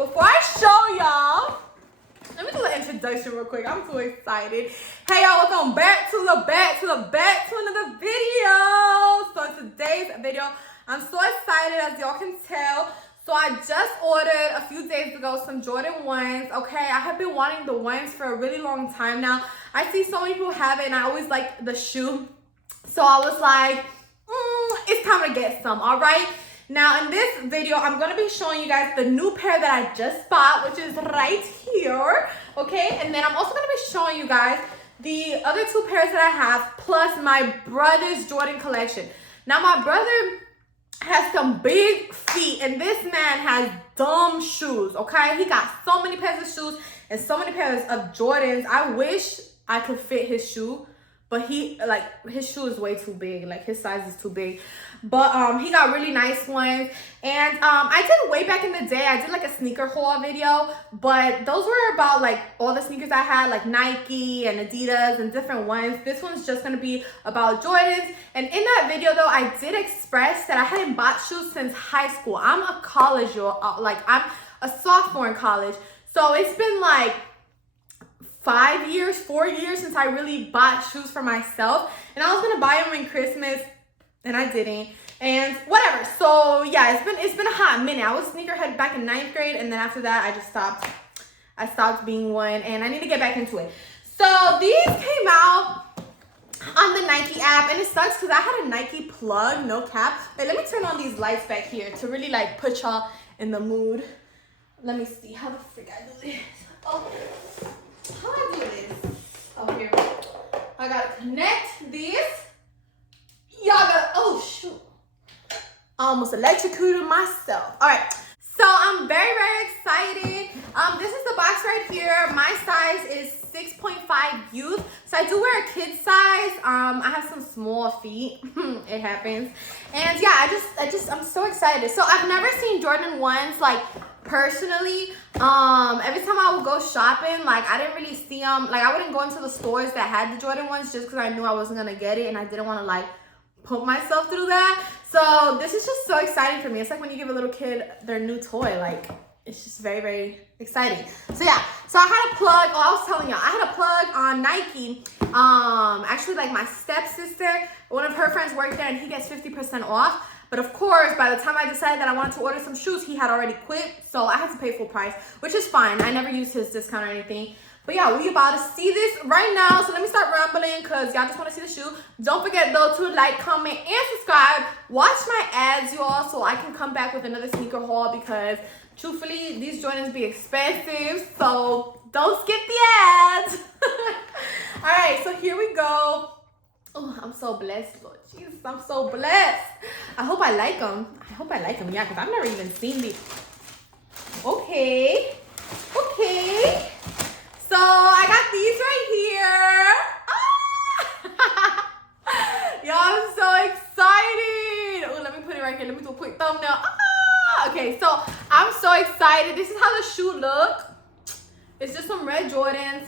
So before I show y'all, let me do an introduction real quick. I'm so excited. Hey y'all, welcome back to another video. So in today's video, I'm so excited, as y'all can tell. So I just ordered a few days ago some Jordan 1s. Okay, I have been wanting the 1s for a really long time now. I see so many people have it and I always like the shoe. So I was like, it's time to get some, all right? Now in this video, I'm gonna be showing you guys the new pair that I just bought, which is right here, okay? And then I'm also gonna be showing you guys the other two pairs that I have, plus my brother's Jordan collection. Now my brother has some big feet and this man has dumb shoes, okay? He got so many pairs of shoes and so many pairs of Jordans. I wish I could fit his shoe, but his shoe is way too big. Like his size is too big. But he got really nice ones. And I did way back in the day, I did like a sneaker haul video, but those were about like all the sneakers I had, like Nike and Adidas and different ones. This one's just gonna be about Jordans. And in that video though, I did express that I hadn't bought shoes since high school. I'm a college, I'm a sophomore in college. So it's been like 4 years since I really bought shoes for myself. And I was gonna buy them in Christmas and I didn't. And whatever. So yeah, it's been a hot minute. I was sneakerhead back in 9th grade, and then after that I just stopped. I stopped being one and I need to get back into it. So these came out on the Nike app, and it sucks because I had a Nike plug, no cap. Wait, let me turn on these lights back here to really like put y'all in the mood. Let me see how the freak I do this. Oh, how do I do this? Oh, here. I gotta connect this. Y'all gotta, oh shoot. I almost electrocuted myself. All right, so I'm very, very excited. This is the box right here. My size is 6.5 youth. So I do wear a kid size. I have some small feet. It happens. And yeah, I'm so excited. So I've never seen Jordan 1s like personally. Every time I would go shopping, like I didn't really see them. Like I wouldn't go into the stores that had the Jordan 1s just because I knew I wasn't gonna get it and I didn't want to like put myself through that. So this is just so exciting for me. It's like when you give a little kid their new toy. Like it's just very, very exciting. So yeah, so I had a plug. Oh, I was telling y'all, I had a plug on Nike. Actually, like my stepsister, one of her friends worked there and he gets 50% off. But of course, by the time I decided that I wanted to order some shoes, he had already quit. So I had to pay full price, which is fine. I never used his discount or anything. But yeah, we about to see this right now. So let me start rambling because y'all just want to see the shoe. Don't forget though to like, comment, and subscribe. Watch my ads, y'all, so I can come back with another sneaker haul because truthfully, these Jordans be expensive. So don't skip the ads. All right, so here we go. Oh, I'm so blessed, Lord Jesus. I'm so blessed. I hope I like them. Yeah, because I've never even seen these. Okay. So I got these right here. Ah! Y'all, I'm so excited. Oh, let me put it right here. Let me do a quick thumbnail. Ah! Okay, so I'm so excited. This is how the shoe look. It's just some red Jordans.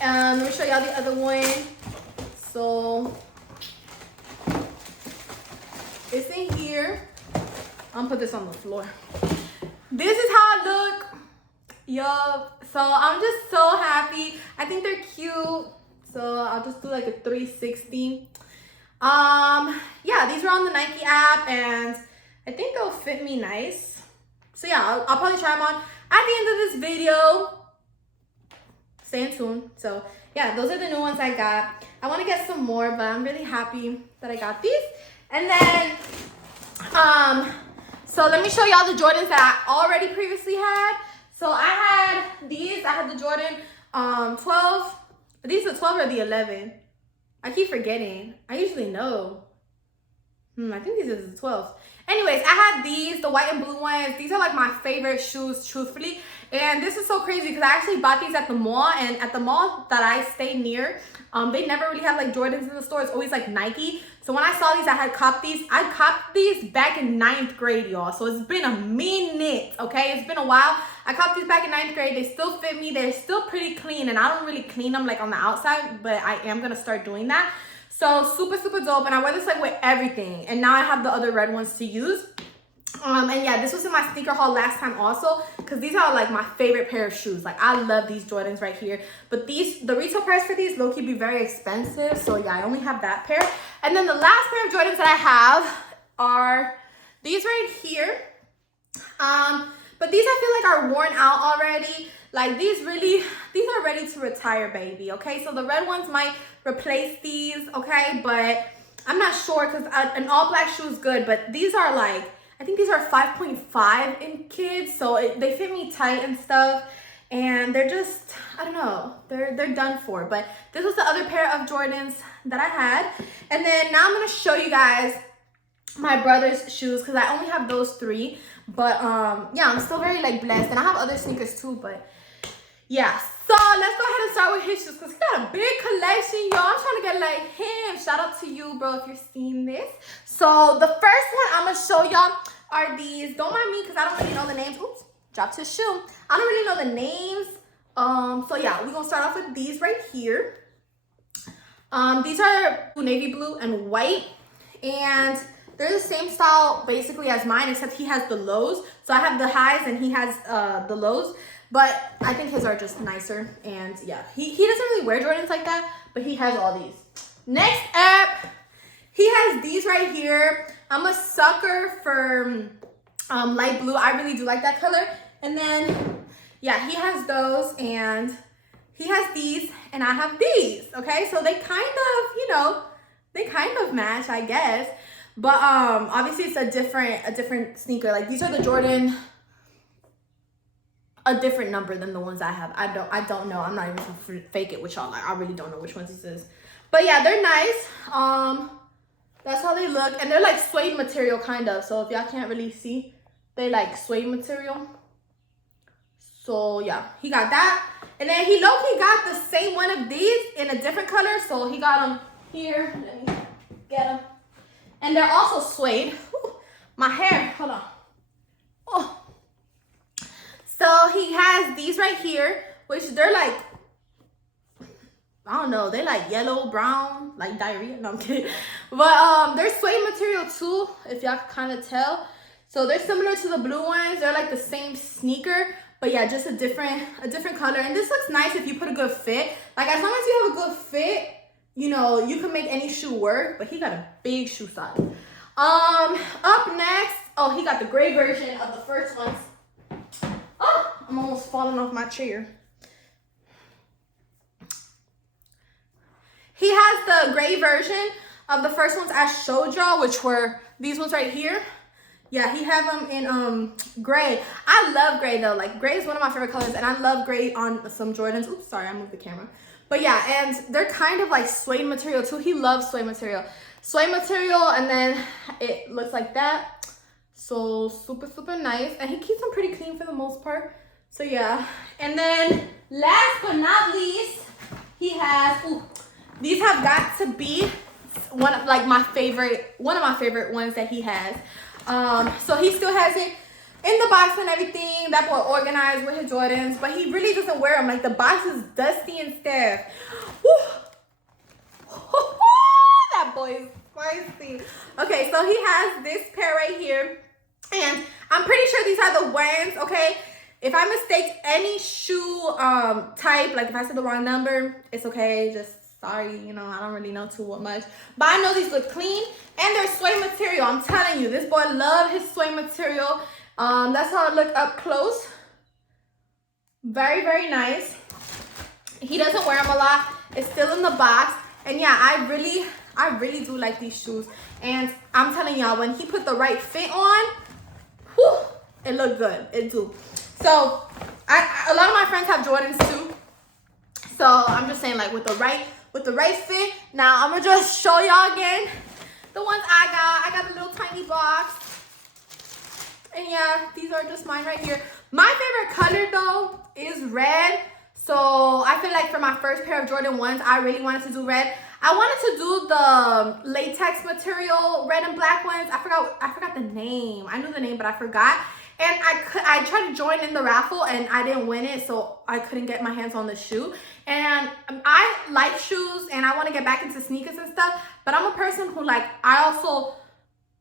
Let me show y'all the other one. So it's in here. I'm gonna put this on the floor. This is how it look. Yup. So I'm just so happy. I think they're cute. So I'll just do like a 360. Yeah, these are on the Nike app and I think they'll fit me nice. So yeah, I'll probably try them on at the end of this video. Stay tuned. So yeah, those are the new ones I got. I want to get some more, but I'm really happy that I got these. And then, so let me show y'all the Jordans that I already previously had. So I had these. I had the Jordan 12. Are these the 12 or the 11? I keep forgetting. I usually know. I think these are the 12. Anyways, I had these, the white and blue ones. These are like my favorite shoes, truthfully. And this is so crazy because I actually bought these at the mall. And at the mall that I stay near, they never really have like Jordans in the store. It's always like Nike. So when I saw these, I had copped these. I copped these back in 9th grade, y'all. So it's been a minute, okay? It's been a while. I copped these back in 9th grade. They still fit me. They're still pretty clean. And I don't really clean them like on the outside, but I am going to start doing that. So super, super dope. And I wear this like with everything. And now I have the other red ones to use. And yeah, this was in my sneaker haul last time also, because these are like my favorite pair of shoes. Like I love these Jordans right here, but these, the retail price for these low-key be very expensive. So yeah, I only have that pair. And then the last pair of Jordans that I have are these right here. But these I feel like are worn out already. Like these are ready to retire, baby. Okay, so the red ones might replace these, okay, but I'm not sure, because an all black shoe is good, but these are like, I think these are 5.5 in kids, so they fit me tight and stuff, and they're just, I don't know, they're done for. But this was the other pair of Jordans that I had. And then now I'm gonna show you guys my brother's shoes, because I only have those 3. But yeah, I'm still very like blessed, and I have other sneakers too, but yeah. So let's go ahead and start with his shoes, because he got a big collection, y'all. I'm trying to get like him. Shout out to you, bro, if you're seeing this. So the first one I'm gonna show y'all are these. Don't mind me, because I don't really know the names. Oops, dropped his shoe. I don't really know the names. So yeah, we're gonna start off with these right here. These are navy blue and white, and they're the same style basically as mine, except he has the lows. So I have the highs and he has the lows. But I think his are just nicer. And yeah, he doesn't really wear Jordans like that, but he has all these. Next up, he has these right here. I'm a sucker for light blue. I really do like that color. And then, yeah, he has those, and he has these, and I have these, okay? So they kind of, you know, they kind of match, I guess. But obviously it's a different sneaker. Like these are the Jordan, a different number than the ones I have. I don't know. I'm not even gonna fake it with y'all. Like I really don't know which ones this is. But yeah, they're nice. That's how they look, and they're like suede material kind of. So if y'all can't really see, they like suede material. So yeah, he got that, and then he low-key got the same one of these in a different color. So he got them here. Let me get them, and they're also suede. Whew, my hair. Hold on. Oh. So he has these right here, which they're like, I don't know, they like yellow, brown, like diarrhea. No, I'm kidding. But they're suede material too, if y'all can kind of tell. So they're similar to the blue ones. They're like the same sneaker, but yeah, just a different color. And this looks nice if you put a good fit. Like as long as you have a good fit, you know, you can make any shoe work. But he got a big shoe size. Up next, oh, he got the gray version of the first ones. Oh, I'm almost falling off my chair. He has the gray version of the first ones I showed y'all, which were these ones right here. Yeah, he have them in gray. I love gray though. Like gray is one of my favorite colors, and I love gray on some Jordans. Oops, sorry, I moved the camera. But yeah, and they're kind of like suede material too. He loves suede material. Suede material, and then it looks like that. So super nice, and he keeps them pretty clean for the most part. So yeah, and then last but not least, he has these have got to be one of my favorite ones that he has. So he still has it in the box and everything. That boy organized with his Jordans, but he really doesn't wear them. Like the box is dusty and stuff. That boy is spicy. Okay, so he has this pair right here. And I'm pretty sure these are the ones, okay? If I mistake any shoe type, like if I said the wrong number, it's okay. Just sorry, you know, I don't really know too much. But I know these look clean, and they're suede material. I'm telling you, this boy loved his suede material. That's how it looked up close. Very nice. He doesn't wear them a lot. It's still in the box. And yeah, I really do like these shoes. And I'm telling y'all, when he put the right fit on, whew, it looked good. It do. So a lot of my friends have Jordans too. So I'm just saying, like with the right fit. Now I'm gonna just show y'all again the ones I got. I got a little tiny box. And yeah, these are just mine right here. My favorite color though is red. So I feel like for my first pair of Jordan 1s, I really wanted to do red. I wanted to do the latex material red and black ones. I forgot the name. I knew the name, but I forgot. And I tried to join in the raffle, and I didn't win it, so I couldn't get my hands on the shoe. And I like shoes, and I want to get back into sneakers and stuff. But I'm a person who, like, I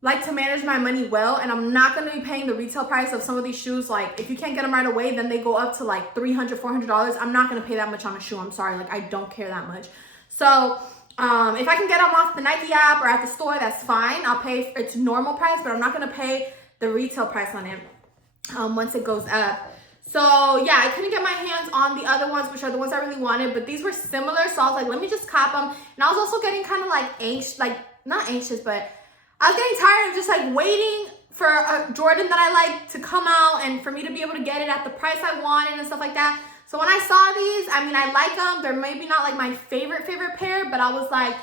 like to manage my money well, and I'm not going to be paying the retail price of some of these shoes. Like, if you can't get them right away, then they go up to like $300, $400. I'm not going to pay that much on a shoe. I'm sorry. Like, I don't care that much. So if I can get them off the Nike app or at the store, that's fine. I'll pay its normal price, but I'm not going to pay the retail price on it once it goes up. So yeah, I couldn't get my hands on the other ones, which are the ones I really wanted, but these were similar. So I was like, let me just cop them. And I was also getting kind of like anxious, like not anxious, but I was getting tired of just like waiting for a Jordan that I like to come out and for me to be able to get it at the price I wanted and stuff like that. So when I saw these, I mean, I like them. They're maybe not like my favorite pair, but I was like,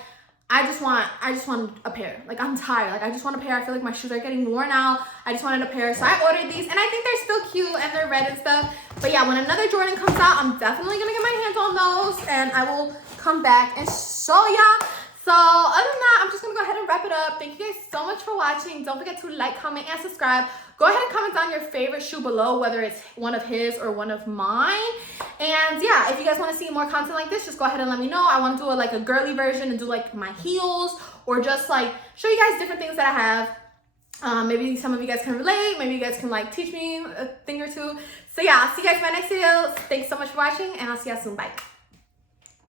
I just want a pair. Like, I'm tired. Like, I just want a pair. I feel like my shoes are getting worn out. I just wanted a pair. So I ordered these, and I think they're still cute and they're red and stuff. But yeah, when another Jordan comes out, I'm definitely gonna get my hands on those, and I will come back and show y'all. So other than that, I'm just gonna go ahead and wrap it up. Thank you guys so much for watching. Don't forget to like, comment, and subscribe. Go ahead and comment down your favorite shoe below, whether it's one of his or one of mine. And yeah, if you guys want to see more content like this, just go ahead and let me know. I want to do like a girly version and do like my heels, or just like show you guys different things that I have. Maybe some of you guys can relate. Maybe you guys can like teach me a thing or two. So yeah, I'll see you guys in my next video. Thanks so much for watching, and I'll see you guys soon. Bye.